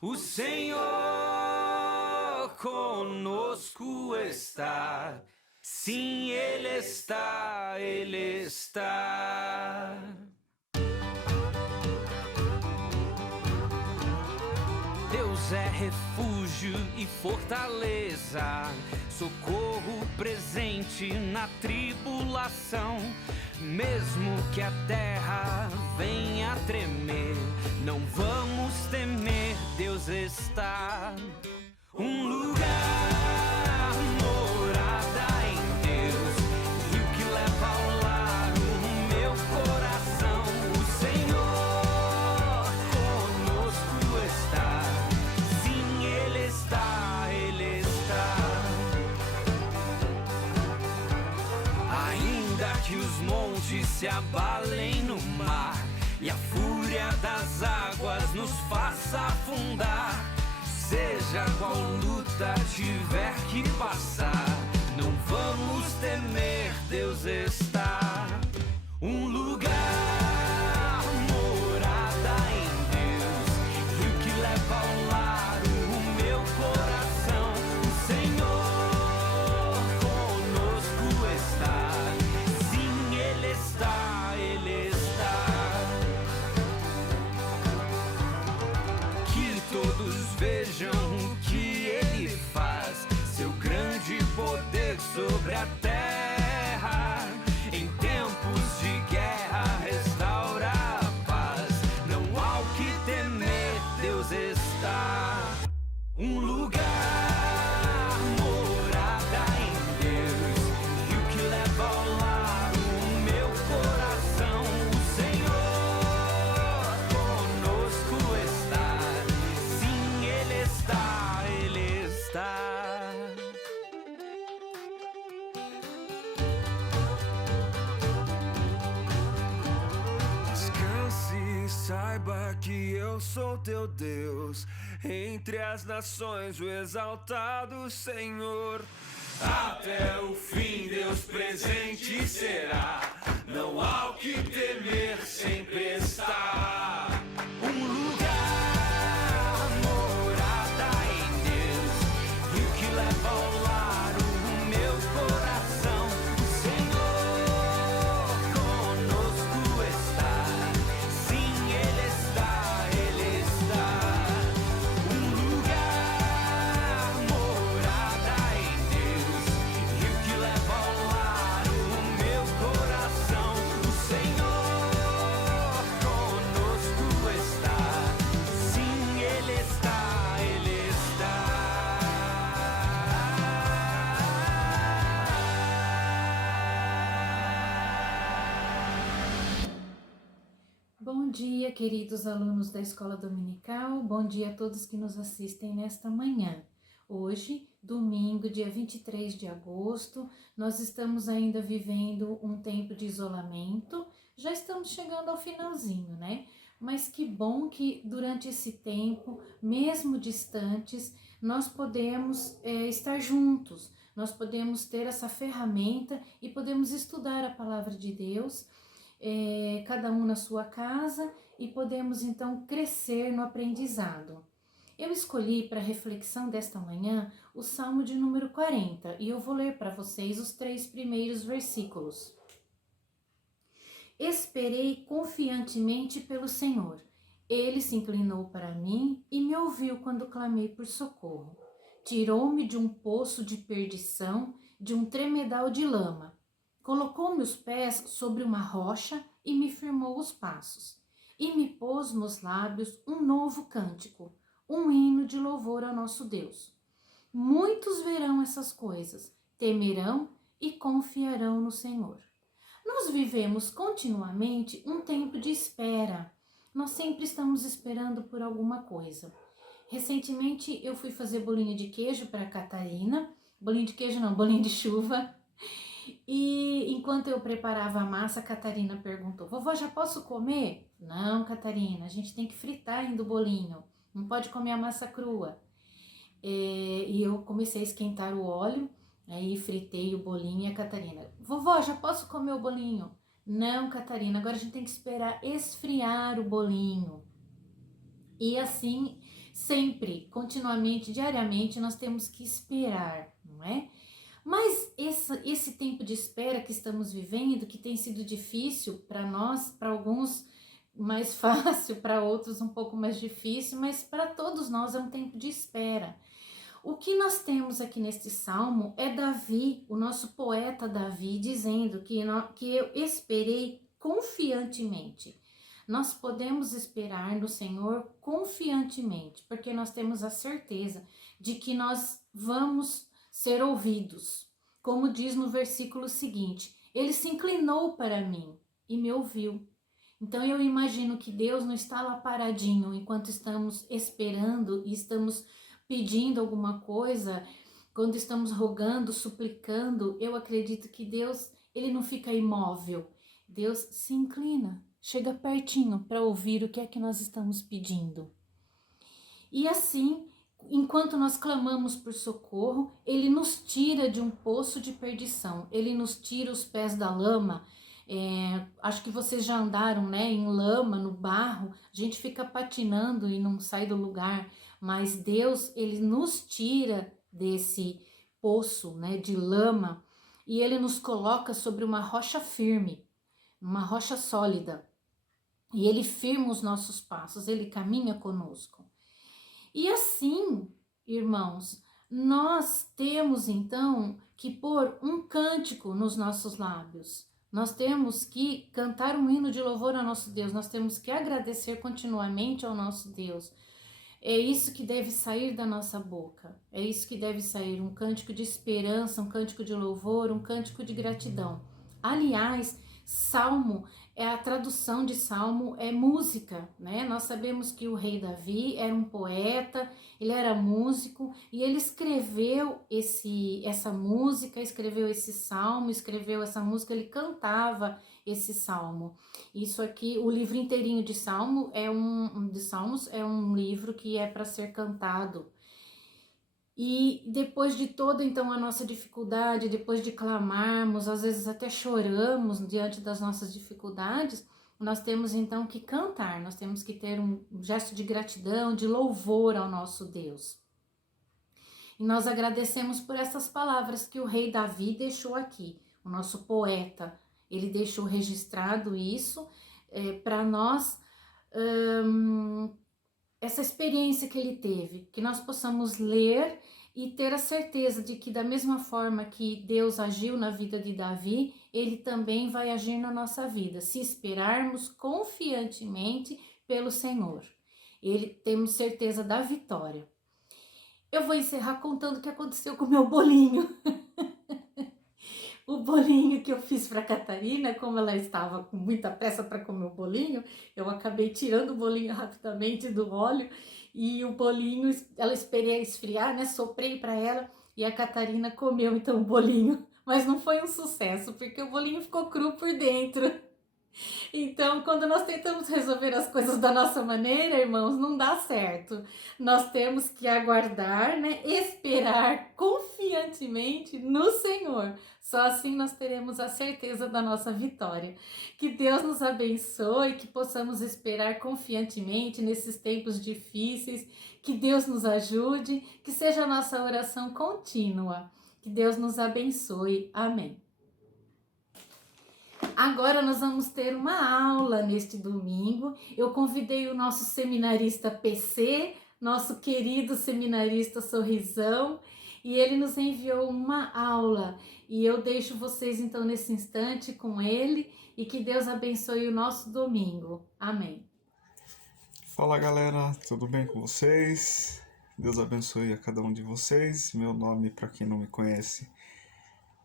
O Senhor conosco está. Sim, Ele está, Ele está. Deus é refúgio e fortaleza, socorro presente na tribulação. Mesmo que a terra venha tremer, não vamos temer, Deus está. Um lugar, morada em Deus, rio que leva ao lar o meu coração. O Senhor conosco está, sim, Ele está, Ele está. Ainda que os montes se abalem no mar e a fúria das águas nos faça afundar, seja qual luta tiver que passar, não vamos temer, Deus está. Um lugar, morada em Deus, rio que leva ao lar o meu coração. O Senhor conosco está, sim, Ele está, Ele está. Que todos vejam o que Ele faz, seu grande poder sobre a terra. Em tempos de guerra restaura a paz, não há o que temer, Deus está. Um lugar, morada em Deus, rio que leva ao lar o meu coração. O Senhor conosco está, sim, Ele está, Ele está. Descanse e saiba que eu sou teu Deus, entre as nações o exaltado Senhor. Até o fim Deus presente será, não há o que temer, sempre está. Um lugar, morada em Deus, rio que leva ao lar o meu coração. O Senhor conosco está, sim, Ele está, Ele está. Um lugar, morada em Deus, rio que leva ao lar o meu coração. O Senhor conosco está, sim, Ele está, Ele está. Bom dia, queridos alunos da Escola Dominical, bom dia a todos que nos assistem nesta manhã. Hoje, domingo, dia 23 de agosto, nós estamos ainda vivendo um tempo de isolamento, já estamos chegando ao finalzinho, né? Mas que bom que durante esse tempo, mesmo distantes, nós podemos estar juntos, nós podemos ter essa ferramenta e podemos estudar a Palavra de Deus, cada um na sua casa, e podemos então crescer no aprendizado. Eu escolhi para a reflexão desta manhã o Salmo de número 40 e eu vou ler para vocês os 3 primeiros versículos. Esperei confiantemente pelo Senhor. Ele se inclinou para mim e me ouviu quando clamei por socorro. Tirou-me de um poço de perdição, de um tremedal de lama. Colocou meus pés sobre uma rocha e me firmou os passos. E me pôs nos lábios um novo cântico, um hino de louvor ao nosso Deus. Muitos verão essas coisas, temerão e confiarão no Senhor. Nós vivemos continuamente um tempo de espera. Nós sempre estamos esperando por alguma coisa. Recentemente eu fui fazer bolinho de queijo para a Catarina. Bolinho de queijo não, bolinho de chuva. E enquanto eu preparava a massa, a Catarina perguntou: vovó, já posso comer? Não, Catarina, a gente tem que fritar ainda o bolinho, não pode comer a massa crua. E eu comecei a esquentar o óleo, aí fritei o bolinho e a Catarina: vovó, já posso comer o bolinho? Não, Catarina, agora a gente tem que esperar esfriar o bolinho. E assim Sempre, continuamente, diariamente, nós temos que esperar, não é? Mas esse tempo de espera que estamos vivendo, que tem sido difícil para nós, para alguns mais fácil, para outros um pouco mais difícil, mas para todos nós é um tempo de espera. O que nós temos aqui neste salmo é Davi, o nosso poeta Davi, dizendo que eu esperei confiantemente. Nós podemos esperar no Senhor confiantemente, porque nós temos a certeza de que nós vamos ser ouvidos. Como diz no versículo seguinte, ele se inclinou para mim e me ouviu. Então eu imagino que Deus não está lá paradinho enquanto estamos esperando e estamos pedindo alguma coisa, quando estamos rogando, suplicando. Eu acredito que Deus, ele não fica imóvel. Deus se inclina, chega pertinho para ouvir o que é que nós estamos pedindo. E assim, enquanto nós clamamos por socorro, ele nos tira de um poço de perdição, ele nos tira os pés da lama. Acho que vocês já andaram, né, em lama, no barro, a gente fica patinando e não sai do lugar, mas Deus, ele nos tira desse poço, né, de lama, e ele nos coloca sobre uma rocha firme, uma rocha sólida, e ele firma os nossos passos, ele caminha conosco. E assim, irmãos, nós temos então que pôr um cântico nos nossos lábios. Nós temos que cantar um hino de louvor ao nosso Deus. Nós temos que agradecer continuamente ao nosso Deus. É isso que deve sair da nossa boca. É isso que deve sair, um cântico de esperança, um cântico de louvor, um cântico de gratidão. Aliás, salmo, a tradução de salmo é música, né? Nós sabemos que o rei Davi era um poeta, ele era músico e ele escreveu essa música, escreveu esse salmo, escreveu essa música, ele cantava esse salmo. Isso aqui, o livro inteirinho de salmos é um livro que é para ser cantado. E depois de toda, então, a nossa dificuldade, depois de clamarmos, às vezes até choramos diante das nossas dificuldades, nós temos, então, que cantar, nós temos que ter um gesto de gratidão, de louvor ao nosso Deus. E nós agradecemos por essas palavras que o rei Davi deixou aqui, o nosso poeta, ele deixou registrado isso para nós, essa experiência que ele teve, que nós possamos ler e ter a certeza de que da mesma forma que Deus agiu na vida de Davi, ele também vai agir na nossa vida, se esperarmos confiantemente pelo Senhor. Temos certeza da vitória. Eu vou encerrar contando o que aconteceu com o meu bolinho. O bolinho que eu fiz para Catarina, como ela estava com muita pressa para comer o bolinho, eu acabei tirando o bolinho rapidamente do óleo e o bolinho, ela esperei esfriar, né? Soprei para ela e a Catarina comeu então o bolinho, mas não foi um sucesso porque o bolinho ficou cru por dentro. Então, quando nós tentamos resolver as coisas da nossa maneira, irmãos, não dá certo. Nós temos que aguardar, né? Esperar confiantemente no Senhor. Só assim nós teremos a certeza da nossa vitória. Que Deus nos abençoe, que possamos esperar confiantemente nesses tempos difíceis. Que Deus nos ajude, que seja a nossa oração contínua. Que Deus nos abençoe. Amém. Agora nós vamos ter uma aula neste domingo. Eu convidei o nosso seminarista PC, nosso querido seminarista Sorrisão, e ele nos enviou uma aula. E eu deixo vocês então nesse instante com ele e que Deus abençoe o nosso domingo. Amém. Fala galera, tudo bem com vocês? Deus abençoe a cada um de vocês. Meu nome, para quem não me conhece,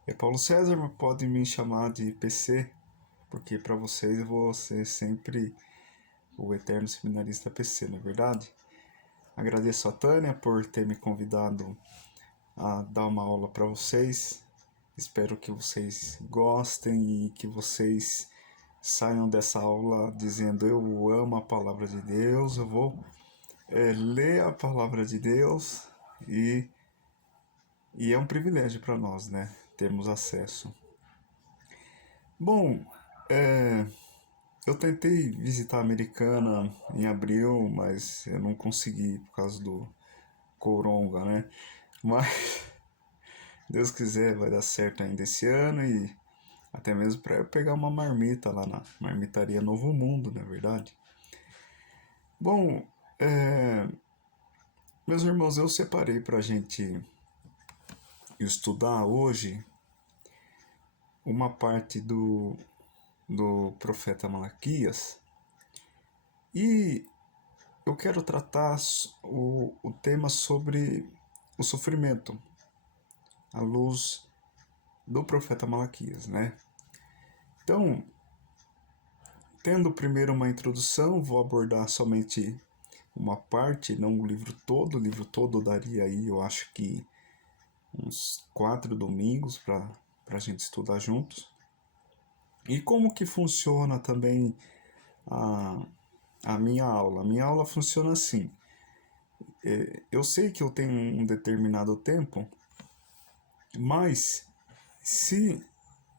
é Paulo César, mas pode me chamar de PC, porque para vocês eu vou ser sempre o eterno seminarista PC, não é verdade? Agradeço a Tânia por ter me convidado a dar uma aula para vocês. Espero que vocês gostem e que vocês saiam dessa aula dizendo: eu amo a palavra de Deus, eu vou ler a palavra de Deus e é um privilégio para nós, né? Termos acesso. Bom, Eu tentei visitar a Americana em abril, mas eu não consegui por causa do Coronga, né? Mas Deus quiser vai dar certo ainda esse ano e até mesmo para eu pegar uma marmita lá na Marmitaria Novo Mundo, na verdade. Bom, meus irmãos, eu separei para a gente estudar hoje uma parte do profeta Malaquias e eu quero tratar o tema sobre o sofrimento à luz do profeta Malaquias, né? Então, tendo primeiro uma introdução, vou abordar somente uma parte, não o livro todo. O livro todo daria aí, eu acho que uns 4 domingos para a gente estudar juntos. E como que funciona também a minha aula? A minha aula funciona assim. Eu sei que eu tenho um determinado tempo, mas se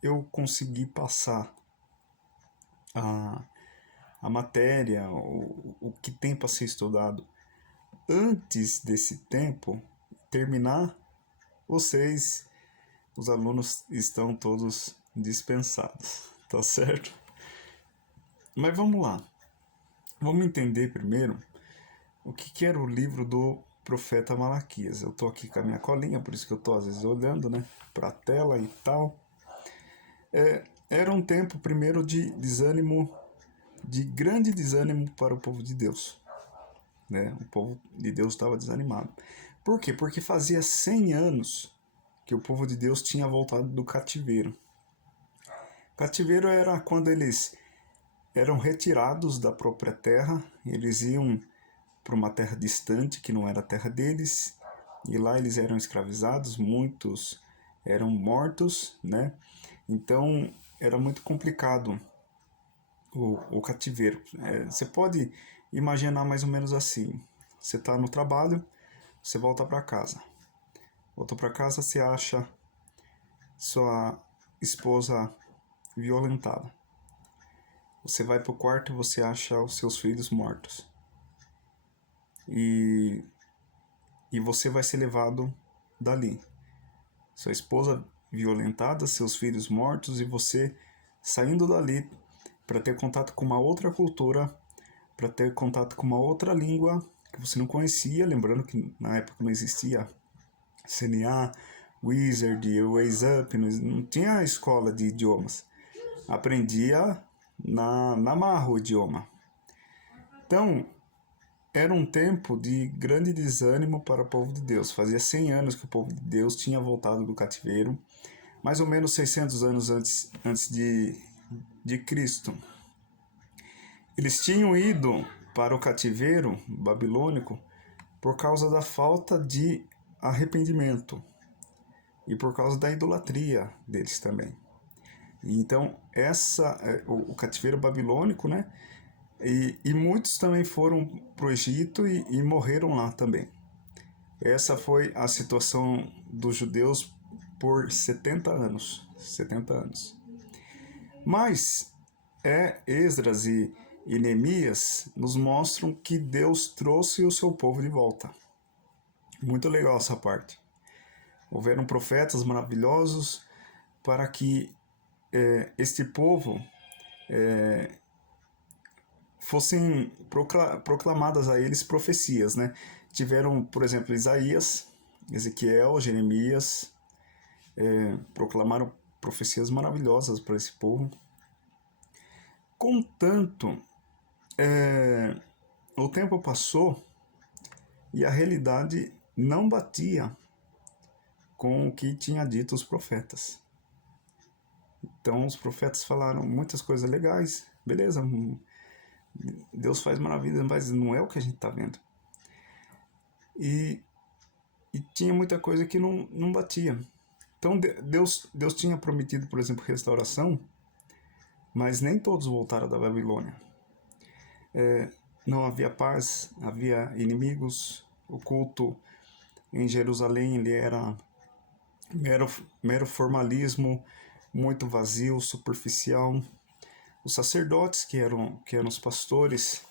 eu conseguir passar a matéria, o que tem para ser estudado antes desse tempo terminar, vocês, os alunos, estão todos dispensados, tá certo? Mas vamos lá. Vamos entender primeiro o que era o livro do profeta Malaquias. Eu tô aqui com a minha colinha, por isso que eu tô às vezes olhando, né, para a tela e tal. Era um tempo primeiro de desânimo, de grande desânimo para o povo de Deus, né? O povo de Deus estava desanimado. Por quê? Porque fazia 100 anos que o povo de Deus tinha voltado do cativeiro. Cativeiro era quando eles eram retirados da própria terra, eles iam para uma terra distante que não era a terra deles, e lá eles eram escravizados, muitos eram mortos, né? Então era muito complicado o cativeiro. Você pode imaginar mais ou menos assim: você está no trabalho, você volta para casa. Volta para casa, você acha sua esposa violentada. Você vai para o quarto e você acha os seus filhos mortos. E você vai ser levado dali. Sua esposa violentada, seus filhos mortos e você saindo dali para ter contato com uma outra cultura, para ter contato com uma outra língua que você não conhecia. Lembrando que na época não existia CNA, Wizard, Ways Up, não tinha escola de idiomas. Aprendia na marra o idioma. Então, era um tempo de grande desânimo para o povo de Deus. Fazia 100 anos que o povo de Deus tinha voltado do cativeiro, mais ou menos 600 anos antes de Cristo. Eles tinham ido para o cativeiro babilônico por causa da falta de arrependimento e por causa da idolatria deles também. Então, o cativeiro babilônico, né? E muitos também foram para o Egito e morreram lá também. Essa foi a situação dos judeus por 70 anos. 70 anos. Mas Esdras e Neemias nos mostram que Deus trouxe o seu povo de volta. Muito legal essa parte. Houveram profetas maravilhosos para que este povo fossem proclamadas a eles profecias, né? Tiveram, por exemplo, Isaías, Ezequiel, Jeremias, proclamaram profecias maravilhosas para esse povo. Contanto, o tempo passou e a realidade não batia com o que tinha dito os profetas. Então os profetas falaram muitas coisas legais, beleza, Deus faz maravilhas, mas não é o que a gente está vendo. E tinha muita coisa que não batia. Então Deus tinha prometido, por exemplo, restauração, mas nem todos voltaram da Babilônia. Não havia paz, havia inimigos, o culto em Jerusalém ele era mero formalismo, muito vazio, superficial. Os sacerdotes, que eram os pastores,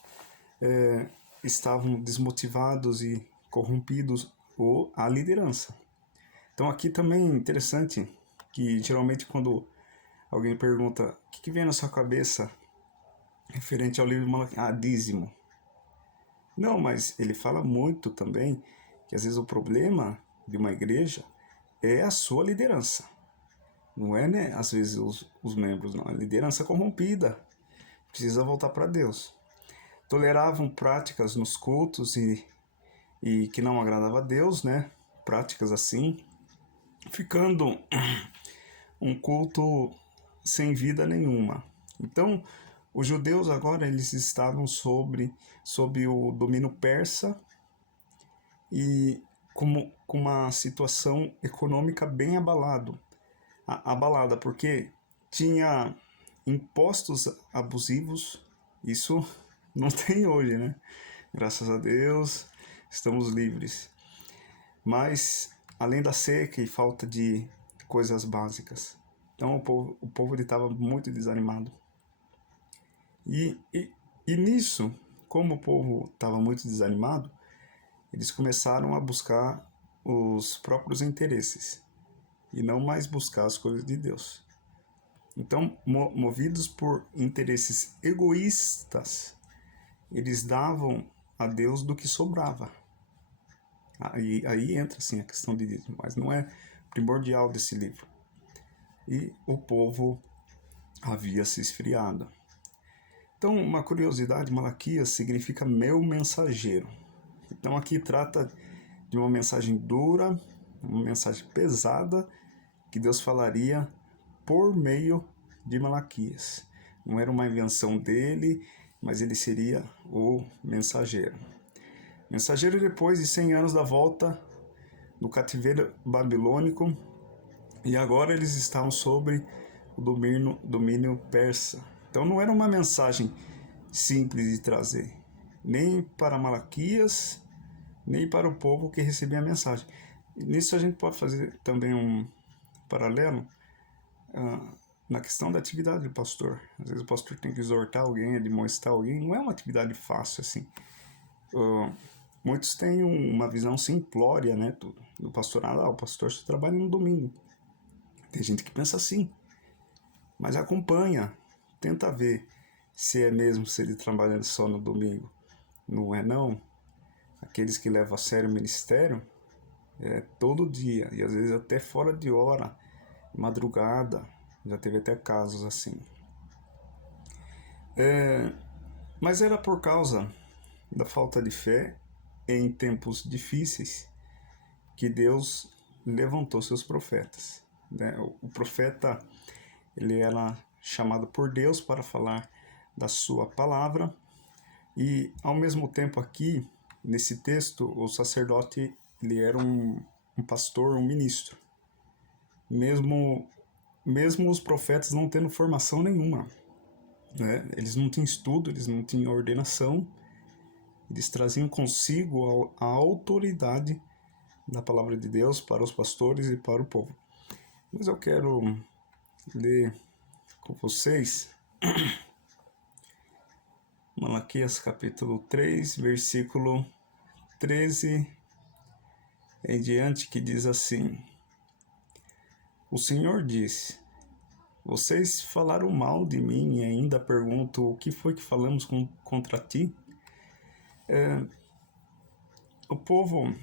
estavam desmotivados e corrompidos, ou a liderança. Então aqui também é interessante que geralmente quando alguém pergunta o que vem na sua cabeça referente ao livro de Malaquias, dízimo. Não, mas ele fala muito também que às vezes o problema de uma igreja é a sua liderança. Não é, né, às vezes os membros, não. A liderança corrompida precisa voltar para Deus. Toleravam práticas nos cultos e que não agradava a Deus, né? Práticas assim, ficando um culto sem vida nenhuma. Então, os judeus agora eles estavam sob o domínio persa e com uma situação econômica bem abalada, porque tinha impostos abusivos. Isso não tem hoje, né? Graças a Deus, estamos livres. Mas, além da seca e falta de coisas básicas. Então, o povo estava muito desanimado. E nisso, como o povo estava muito desanimado, eles começaram a buscar os próprios interesses e não mais buscar as coisas de Deus. Então, movidos por interesses egoístas, eles davam a Deus do que sobrava. Aí entra assim a questão de dízimo, mas não é primordial desse livro. E o povo havia se esfriado. Então, uma curiosidade, Malaquias significa meu mensageiro. Então aqui trata de uma mensagem dura, uma mensagem pesada, que Deus falaria por meio de Malaquias. Não era uma invenção dele, mas ele seria o mensageiro. Mensageiro depois de 100 anos da volta do cativeiro babilônico, e agora eles estavam sobre o domínio persa. Então não era uma mensagem simples de trazer, nem para Malaquias, nem para o povo que recebia a mensagem. Nisso a gente pode fazer também um paralelo na questão da atividade do pastor. Às vezes o pastor tem que exortar alguém, admoestar alguém, não é uma atividade fácil assim. Muitos têm uma visão simplória, né, do pastorado. O pastor só trabalha no domingo. Tem gente que pensa assim, mas acompanha, tenta ver se é mesmo, se ele trabalha só no domingo. Não é não. Aqueles que levam a sério o ministério é todo dia, e às vezes até fora de hora, madrugada. Já teve até casos assim. Mas era por causa da falta de fé em tempos difíceis que Deus levantou seus profetas, né? O profeta, ele era chamado por Deus para falar da sua palavra, e ao mesmo tempo aqui, nesse texto, o sacerdote, ele era um pastor, um ministro. Mesmo os profetas não tendo formação nenhuma, né? Eles não tinham estudo, eles não tinham ordenação, eles traziam consigo a autoridade da palavra de Deus para os pastores e para o povo. Mas eu quero ler com vocês Malaquias capítulo 3, versículo 13 em diante, que diz assim: O Senhor disse: Vocês falaram mal de mim e ainda perguntam o que foi que falamos contra ti? O povo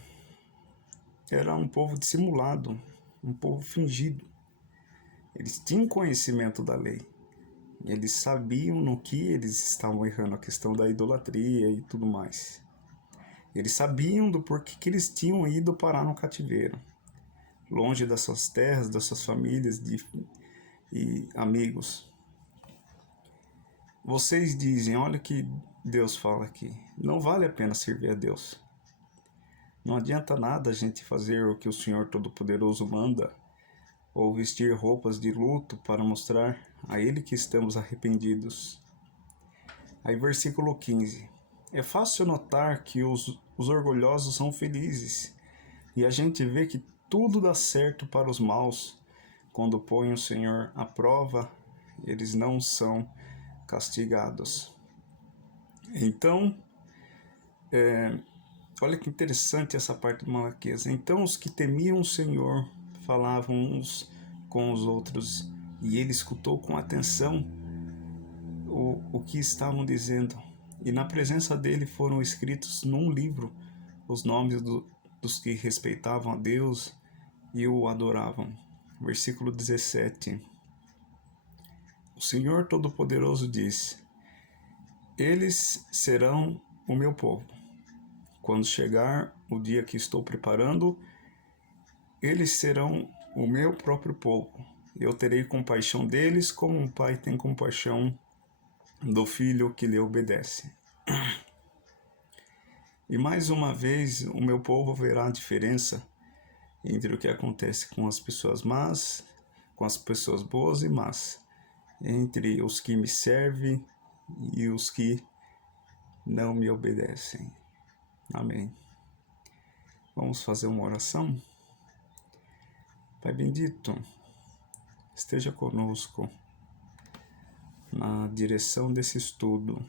era um povo dissimulado, um povo fingido. Eles tinham conhecimento da lei. Eles sabiam no que eles estavam errando, a questão da idolatria e tudo mais. Eles sabiam do porquê que eles tinham ido parar no cativeiro, longe das suas terras, das suas famílias e amigos. Vocês dizem, olha o que Deus fala aqui, não vale a pena servir a Deus. Não adianta nada a gente fazer o que o Senhor Todo-Poderoso manda, ou vestir roupas de luto para mostrar a Ele que estamos arrependidos. Aí versículo 15. É fácil notar que os orgulhosos são felizes, e a gente vê que tudo dá certo para os maus. Quando põem o Senhor à prova, eles não são castigados. Então, olha que interessante essa parte do Malaquias. Então os que temiam o Senhor falavam uns com os outros, e ele escutou com atenção o que estavam dizendo. E na presença dele foram escritos num livro os nomes dos que respeitavam a Deus e o adoravam. Versículo 17. O Senhor Todo-Poderoso diz: eles serão o meu povo. Quando chegar o dia que estou preparando, eles serão o meu próprio povo. Eu terei compaixão deles, como um pai tem compaixão do filho que lhe obedece. E mais uma vez, o meu povo verá a diferença entre o que acontece com as pessoas más, com as pessoas boas e más, entre os que me servem e os que não me obedecem. Amém. Vamos fazer uma oração? Pai bendito, esteja conosco na direção desse estudo.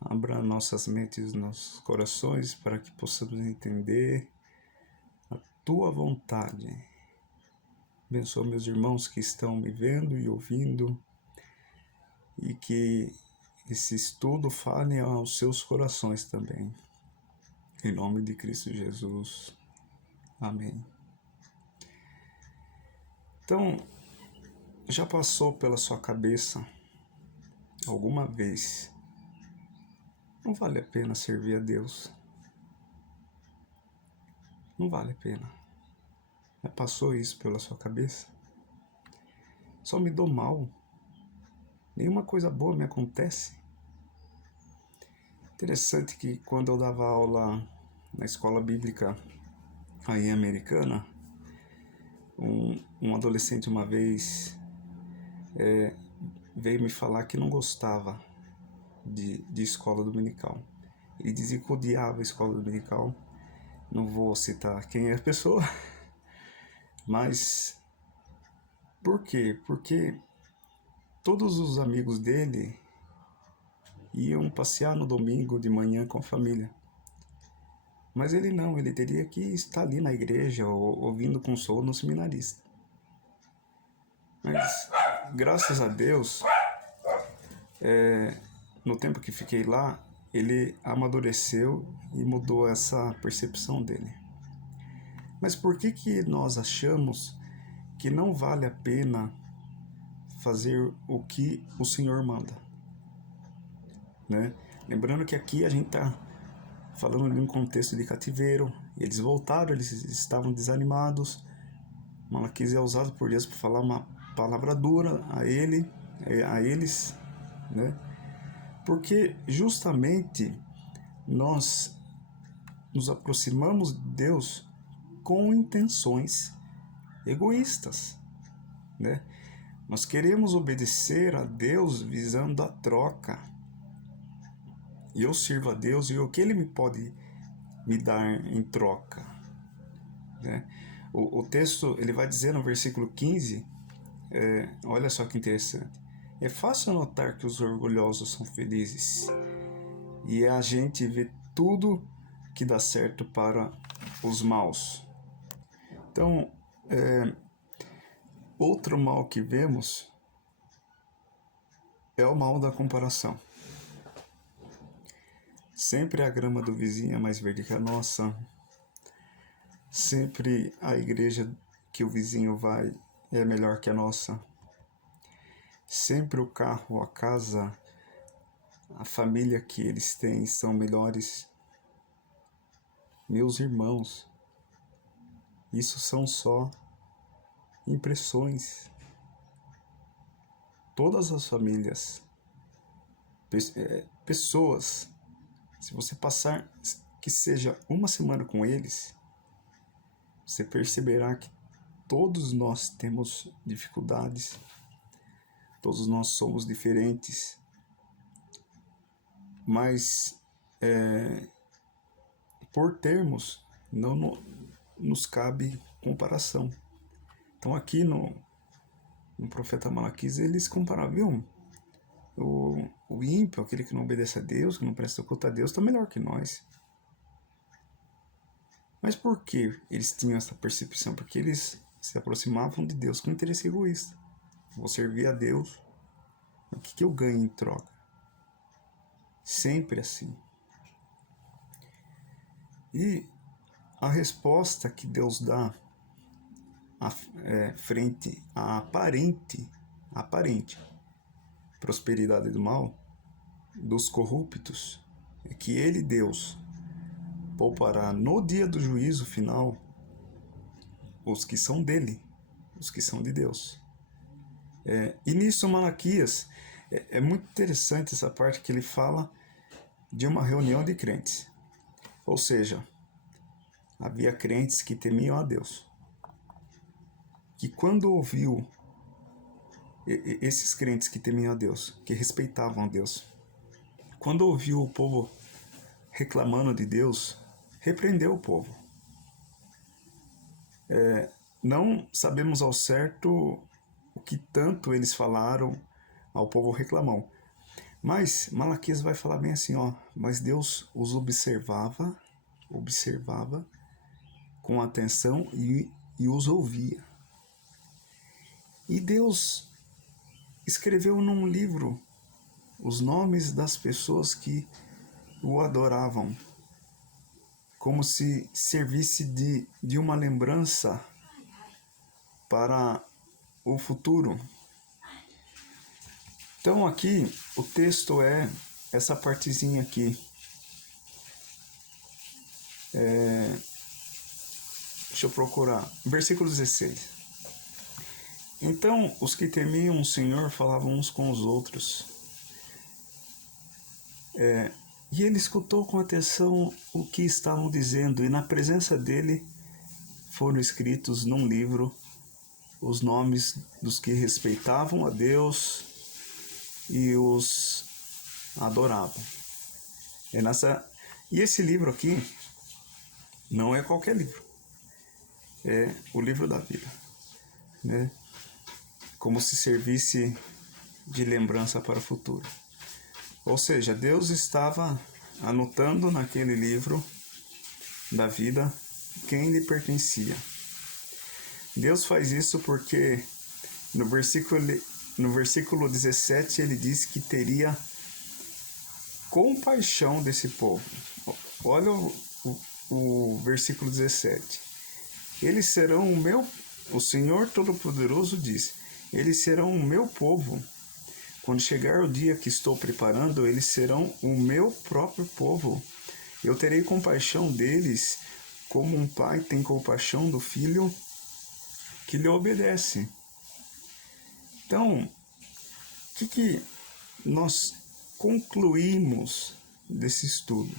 Abra nossas mentes, nossos corações, para que possamos entender a Tua vontade. Abençoa meus irmãos que estão me vendo e ouvindo, e que esse estudo fale aos seus corações também. Em nome de Cristo Jesus. Amém. Então, já passou pela sua cabeça alguma vez: não vale a pena servir a Deus? Não vale a pena. Já passou isso pela sua cabeça? Só me dou mal. Nenhuma coisa boa me acontece. Interessante que quando eu dava aula na escola bíblica aí americana, um adolescente uma vez veio me falar que não gostava de escola dominical. Ele dizia que odiava a escola dominical. Não vou citar quem é a pessoa, mas por quê? Porque todos os amigos dele iam passear no domingo de manhã com a família. Mas ele não, ele teria que estar ali na igreja, ouvindo consolo no seminarista. Mas, graças a Deus, no tempo que fiquei lá, ele amadureceu e mudou essa percepção dele. Mas por que nós achamos que não vale a pena fazer o que o Senhor manda? Né? Lembrando que aqui a gente está falando de um contexto de cativeiro. Eles voltaram, eles estavam desanimados. Malaquias é usado por Deus para falar uma palavra dura a eles, né? Porque justamente nós nos aproximamos de Deus com intenções egoístas, né? Nós queremos obedecer a Deus visando a troca. E eu sirvo a Deus e o que Ele me pode me dar em troca, né? O texto, ele vai dizer no versículo 15, olha só que interessante: é fácil notar que os orgulhosos são felizes, e a gente vê tudo que dá certo para os maus. Então, outro mal que vemos é o mal da comparação. Sempre a grama do vizinho é mais verde que a nossa. Sempre a igreja que o vizinho vai é melhor que a nossa. Sempre o carro, a casa, a família que eles têm são melhores. Meus irmãos, isso são só impressões. Todas as famílias, pessoas, se você passar que seja uma semana com eles, você perceberá que todos nós temos dificuldades, todos nós somos diferentes, mas por termos não nos cabe comparação. Então aqui no profeta Malaquias eles comparavam, viu? o ímpio, aquele que não obedece a Deus, que não presta culto a Deus, está melhor que nós. Mas por que eles tinham essa percepção? Porque eles se aproximavam de Deus com interesse egoísta. Vou servir a Deus, o que eu ganho em troca? Sempre assim. E a resposta que Deus dá frente à aparente prosperidade do mal, dos corruptos, é que Ele, Deus, poupará no dia do juízo final os que são dele, os que são de Deus. E nisso Malaquias, é muito interessante essa parte que ele fala de uma reunião de crentes. Ou seja, havia crentes que temiam a Deus, que quando ouviu esses crentes que temiam a Deus, que respeitavam a Deus, quando ouviu o povo reclamando de Deus, repreendeu o povo. Não sabemos ao certo o que tanto eles falaram ao povo reclamão. Mas Malaquias vai falar bem assim, mas Deus os observava com atenção e os ouvia. E Deus escreveu num livro os nomes das pessoas que o adoravam, como se servisse de uma lembrança para o futuro. Então aqui o texto é essa partezinha aqui. Deixa eu procurar. Versículo 16. Então os que temiam o Senhor falavam uns com os outros. E ele escutou com atenção o que estavam dizendo, e na presença dele foram escritos num livro os nomes dos que respeitavam a Deus e os adoravam. E esse livro aqui não é qualquer livro, é o livro da vida, né? Como se servisse de lembrança para o futuro. Ou seja, Deus estava anotando naquele livro da vida quem lhe pertencia. Deus faz isso porque no versículo 17 ele diz que teria compaixão desse povo. Olha o versículo 17. Eles serão o Senhor Todo-Poderoso diz, eles serão o meu povo. Quando chegar o dia que estou preparando, eles serão o meu próprio povo. Eu terei compaixão deles, como um pai tem compaixão do filho que lhe obedece. Então, o que nós concluímos desse estudo?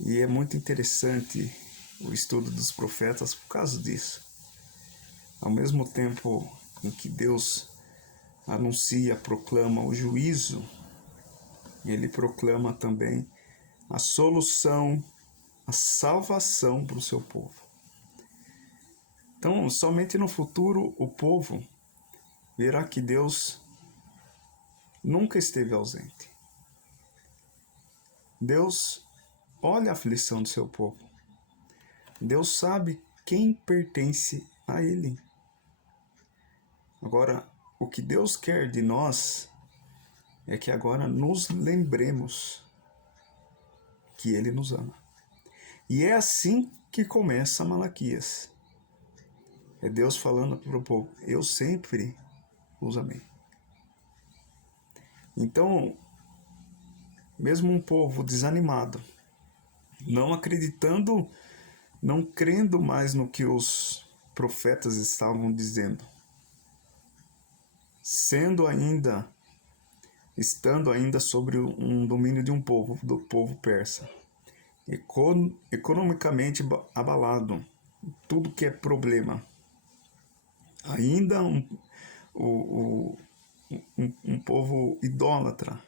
E é muito interessante o estudo dos profetas por causa disso. Ao mesmo tempo em que Deus anuncia, proclama o juízo, ele proclama também a solução, a salvação para o seu povo. Então, somente no futuro o povo verá que Deus nunca esteve ausente. Deus olha a aflição do seu povo. Deus sabe quem pertence a Ele. Agora, o que Deus quer de nós é que agora nos lembremos que Ele nos ama. E é assim que começa Malaquias. É Deus falando para o povo, eu sempre os amei. Então, mesmo um povo desanimado, não acreditando, não crendo mais no que os profetas estavam dizendo, estando ainda sobre um domínio de um povo, do povo persa, economicamente abalado, tudo que é problema, ainda um povo idólatra.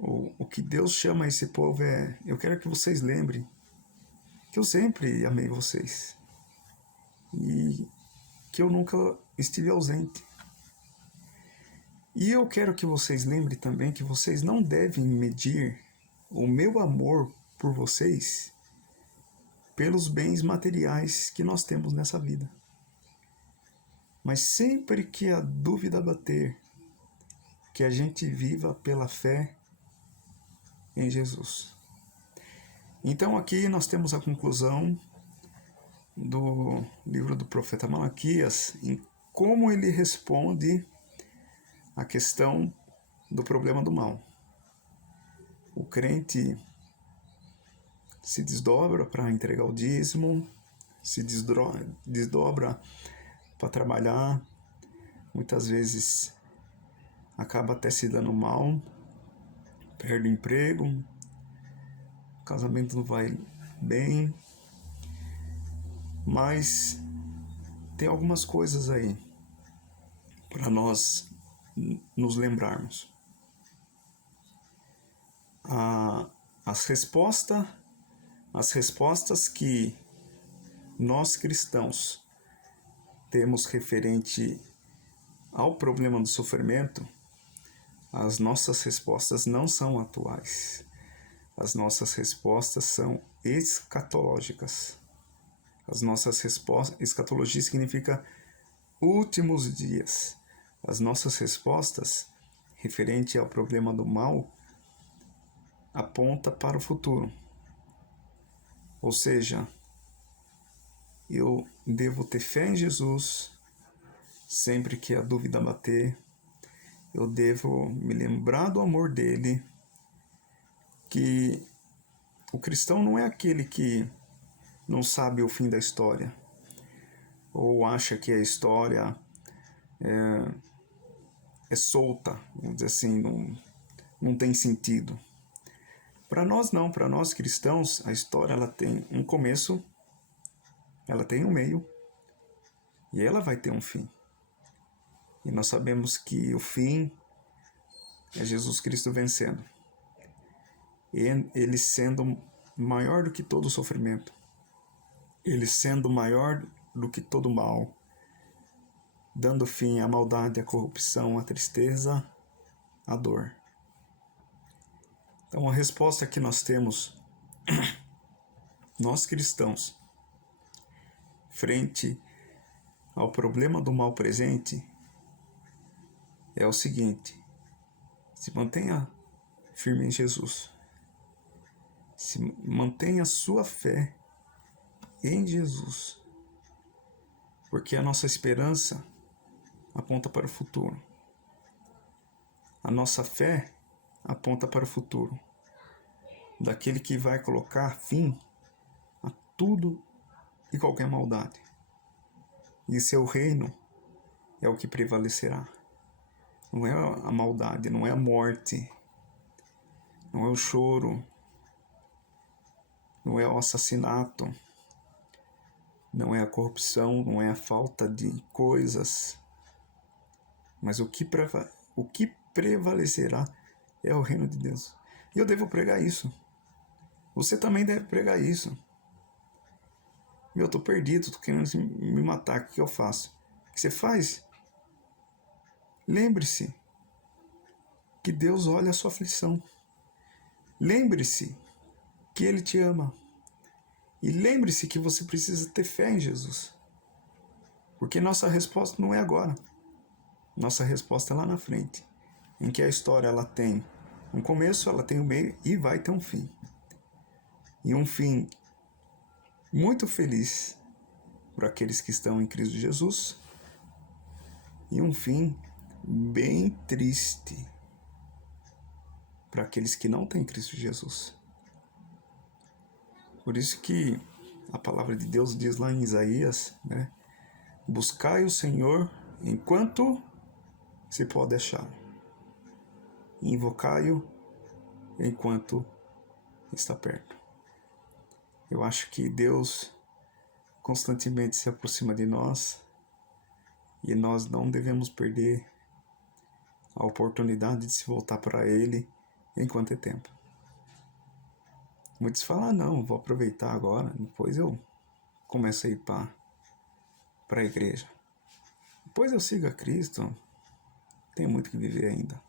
O que Deus chama esse povo eu quero que vocês lembrem que eu sempre amei vocês e que eu nunca estive ausente. E eu quero que vocês lembrem também que vocês não devem medir o meu amor por vocês pelos bens materiais que nós temos nessa vida. Mas sempre que a dúvida bater, que a gente viva pela fé em Jesus. Então aqui nós temos a conclusão do livro do profeta Malaquias, em como ele responde a questão do problema do mal. O crente se desdobra para entregar o dízimo, se desdobra para trabalhar, muitas vezes acaba até se dando mal, perde o emprego, o casamento não vai bem, mas tem algumas coisas aí para nós nos lembrarmos. As respostas que nós cristãos temos referente ao problema do sofrimento, as nossas respostas não são atuais. As nossas respostas são escatológicas. As nossas respostas, escatologia significa últimos dias. As nossas respostas referente ao problema do mal aponta para o futuro. Ou seja, eu devo ter fé em Jesus sempre que a dúvida bater. Eu devo me lembrar do amor dele, que o cristão não é aquele que não sabe o fim da história, ou acha que a história é solta, vamos dizer assim, não tem sentido. Para nós não, para nós cristãos, a história ela tem um começo, ela tem um meio, e ela vai ter um fim. E nós sabemos que o fim é Jesus Cristo vencendo. Ele sendo maior do que todo o sofrimento. Ele sendo maior do que todo o mal. Dando fim à maldade, à corrupção, à tristeza, à dor. Então a resposta que nós temos, nós cristãos, frente ao problema do mal presente, é o seguinte: se mantenha firme em Jesus. Se mantenha sua fé em Jesus. Porque a nossa esperança aponta para o futuro. A nossa fé aponta para o futuro. Daquele que vai colocar fim a tudo e qualquer maldade. E seu reino é o que prevalecerá. Não é a maldade, não é a morte, não é o choro, não é o assassinato, não é a corrupção, não é a falta de coisas, mas o que prevalecerá é o reino de Deus. E eu devo pregar isso. Você também deve pregar isso. Eu estou perdido, estou querendo me matar, o que eu faço? O que você faz? Lembre-se que Deus olha a sua aflição. Lembre-se que Ele te ama. E lembre-se que você precisa ter fé em Jesus. Porque nossa resposta não é agora. Nossa resposta é lá na frente. Em que a história ela tem um começo, ela tem um meio e vai ter um fim. E um fim muito feliz para aqueles que estão em Cristo Jesus. E um fim bem triste para aqueles que não têm Cristo Jesus. Por isso que a palavra de Deus diz lá em Isaías, né? Buscai o Senhor enquanto se pode achar. Invocai-o enquanto está perto. Eu acho que Deus constantemente se aproxima de nós e nós não devemos perder a oportunidade de se voltar para Ele enquanto é tempo. Muitos falam, não, vou aproveitar agora, depois eu começo a ir para a igreja. Depois eu sigo a Cristo. tem muito que viver ainda.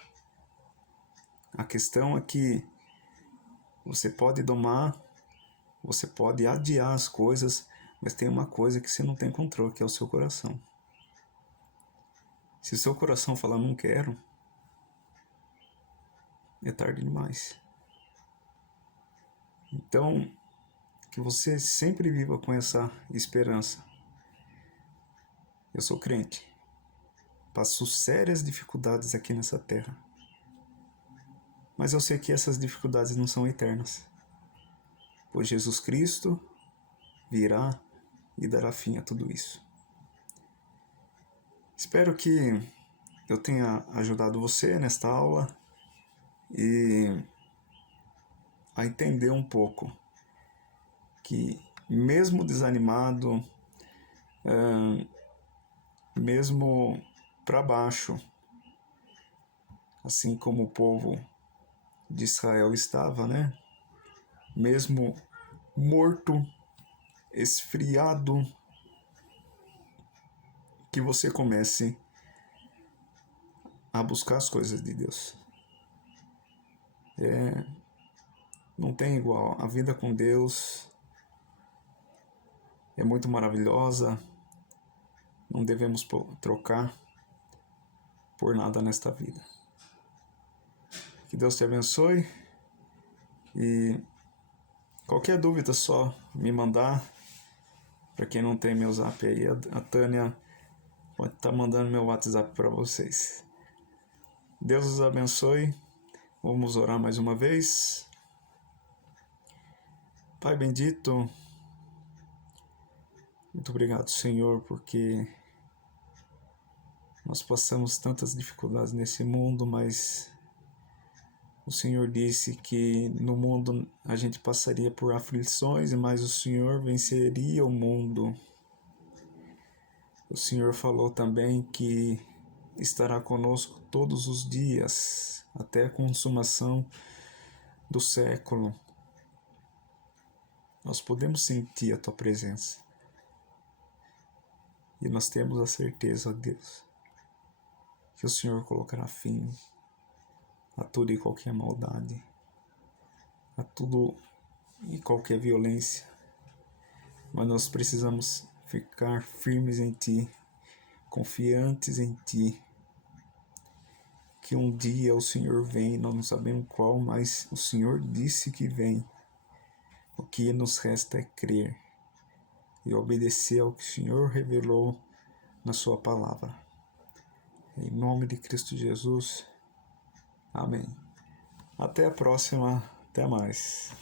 A questão é que você pode domar, você pode adiar as coisas, mas tem uma coisa que você não tem controle, que é o seu coração. Se o seu coração falar não quero, é tarde demais. Então, que você sempre viva com essa esperança. Eu sou crente. Passo sérias dificuldades aqui nessa terra. Mas eu sei que essas dificuldades não são eternas. Pois Jesus Cristo virá e dará fim a tudo isso. Espero que eu tenha ajudado você nesta aula e a entender um pouco que mesmo desanimado, mesmo para baixo, assim como o povo de Israel estava, né? Mesmo morto, esfriado, que você comece a buscar as coisas de Deus. Não tem igual. A vida com Deus é muito maravilhosa. Não devemos trocar por nada nesta vida. Que Deus te abençoe. E qualquer dúvida, só me mandar. Para quem não tem meu zap aí, a Tânia pode estar mandando meu WhatsApp para vocês. Deus os abençoe. Vamos orar mais uma vez. Pai bendito, muito obrigado, Senhor, porque nós passamos tantas dificuldades nesse mundo, mas o Senhor disse que no mundo a gente passaria por aflições, mas o Senhor venceria o mundo. O Senhor falou também que estará conosco todos os dias, até a consumação do século. Nós podemos sentir a Tua presença. E nós temos a certeza, Deus, que o Senhor colocará fim a tudo e qualquer maldade, a tudo e qualquer violência. Mas nós precisamos ficar firmes em Ti, confiantes em Ti, que um dia o Senhor vem, nós não sabemos qual, mas o Senhor disse que vem. O que nos resta é crer e obedecer ao que o Senhor revelou na Sua palavra. Em nome de Cristo Jesus. Amém. Até a próxima. Até mais.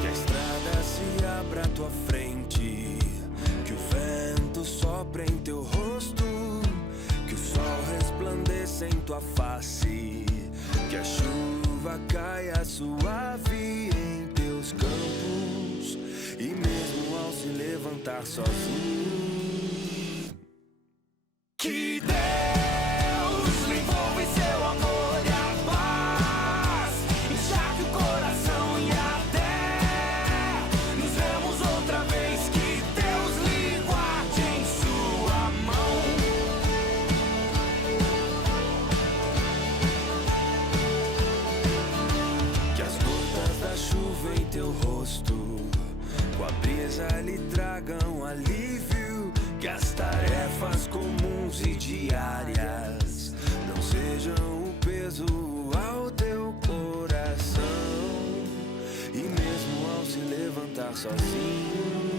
Que a estrada se abra à tua frente, que o vento sopre em teu rosto, que o sol resplandeça em tua face, que a chuva caia suave em teus campos, e mesmo ao se levantar sozinho, que Deus lhe envolva em seu amor e a paz, encharque o coração e até nos vemos outra vez, que Deus lhe guarde em sua mão. Que as gotas da chuva em teu rosto, com a brisa lhe tragam alívio, que as tarefas comuns e diárias não sejam o peso ao teu coração, e mesmo ao se levantar sozinho,